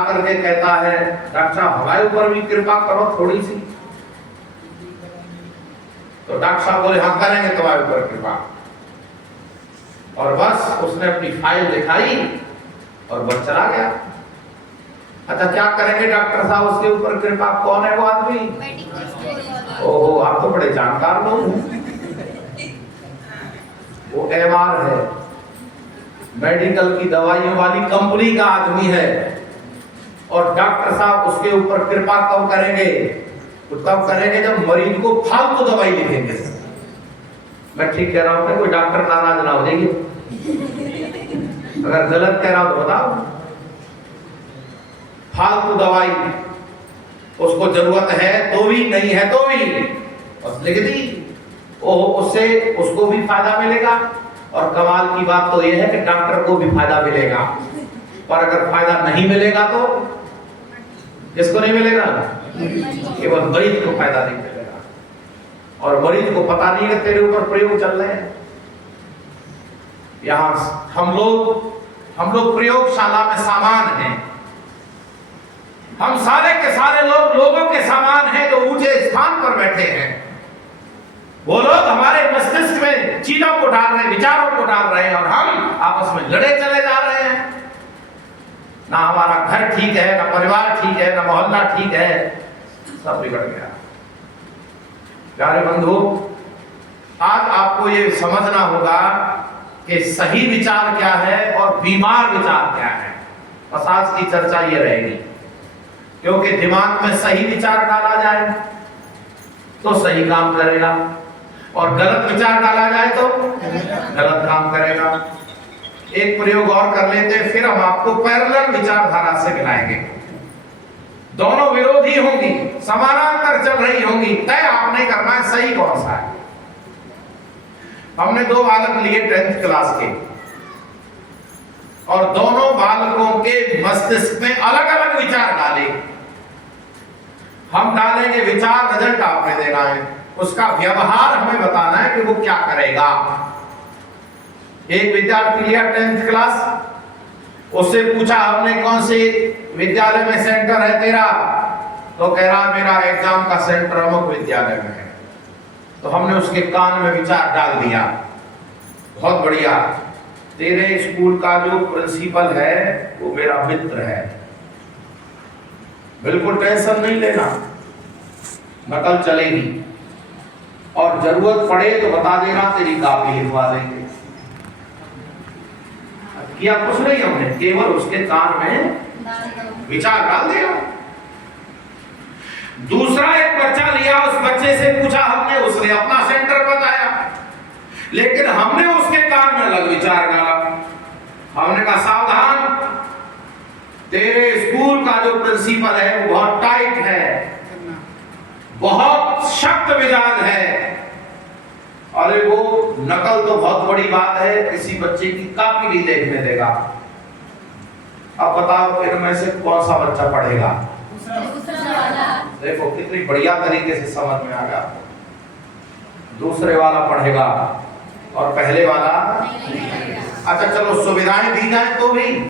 आकर के कहता है डॉक्टर साहब हमारे ऊपर भी कृपा करो थोड़ी सी। तो डॉक्टर साहब बोले हाँ करेंगे तुम्हारे ऊपर कृपा। और बस उसने अपनी फाइल दिखाई और बस चला गया। अच्छा क्या करेंगे डॉक्टर साहब उसके ऊपर कृपा? कौन है वो आदमी? ओहो आप तो बड़े जानकार लोग हैं। वो एमआर है, मेडिकल की दवाइयों वाली कंपनी का आदमी है। और डॉक्टर साहब उसके ऊपर कृपा कब करेंगे? तो तब करेंगे जब मरीज को फालतू दवाई लिखेंगे। मैं ठीक कह रहा हूं? कोई डॉक्टर नाराज ना हो जाइए, अगर गलत कह रहा हूं तो बताओ। फालतू दवाई उसको जरूरत है तो भी, नहीं है तो भी बस लिख दी। उससे उसको भी फायदा मिलेगा। और कमाल की बात तो यह है कि डॉक्टर को भी फायदा मिलेगा। पर अगर फायदा नहीं मिलेगा तो किसको नहीं मिलेगा? केवल मरीज को फायदा नहीं मिलेगा। और मरीज को पता नहीं है कि तेरे ऊपर प्रयोग चल रहे हैं। यहां हम लोग प्रयोगशाला में सामान हैं। हम सारे के सारे लोगों के सामान हैं जो ऊंचे स्थान पर बैठे हैं। वो लोग हमारे मस्तिष्क में चीजों को डाल रहे हैं, विचारों को डाल रहे हैं, और हम आपस में लड़े चले जा रहे हैं। ना हमारा घर ठीक है, ना परिवार ठीक है, ना मोहल्ला ठीक है, सब बिगड़ गया। प्यारे बंधु, आज आपको ये समझना होगा कि सही विचार क्या है और बीमार विचार क्या है। बस आज की चर्चा ये रहेगी, क्योंकि दिमाग में सही विचार डाला जाए तो सही काम करेगा, और गलत विचार डाला जाए तो गलत काम करेगा। एक प्रयोग और कर लेते हैं, फिर हम आपको पैरेलल विचारधारा से मिलाएंगे। दोनों विरोधी होंगी, समानांतर चल रही होंगी, तय आपने करना है सही कौन सा है। हमने दो बालक लिए 10th क्लास के, और दोनों बालकों के मस्तिष्क में अलग अलग विचार डाले। हम डालेंगे विचार, रिजल्ट आपने देना है, उसका व्यवहार हमें बताना है कि वो क्या करेगा। एक विद्यार्थी लिया 10th क्लास, उससे पूछा हमने कौन से विद्यालय में सेंटर है तेरा? तो कह रहा मेरा एग्जाम का सेंटर अमुक विद्यालय में है। तो हमने उसके कान में विचार डाल दिया, बहुत बढ़िया, तेरे स्कूल का जो प्रिंसिपल है वो मेरा मित्र है, बिल्कुल टेंशन नहीं लेना, नकल चलेगी, और जरूरत पड़े तो बता देना, तेरी कॉपी लिखवा देंगे। किया कुछ नहीं हमने, केवल उसके कान में विचार डाल दिया। दूसरा एक बच्चा लिया, उस बच्चे से पूछा हमने, उसने अपना सेंटर बताया, लेकिन हमने उसके कान में अलग विचार डाला। हमने कहा सावधान, तेरे स्कूल का जो प्रिंसिपल है वो बहुत टाइट है, बहुत सख्त मिजाज है। अरे वो नकल तो बहुत बड़ी बात है, किसी बच्चे की कॉपी नहीं देखने देगा। अब बताओ इनमें से कौन सा बच्चा पढ़ेगा? दूसरा वाला। देखो कितनी बढ़िया तरीके से समझ में आ गया। दूसरे वाला पढ़ेगा और पहले वाला। अच्छा चलो सुविधाएं दी जाए तो भी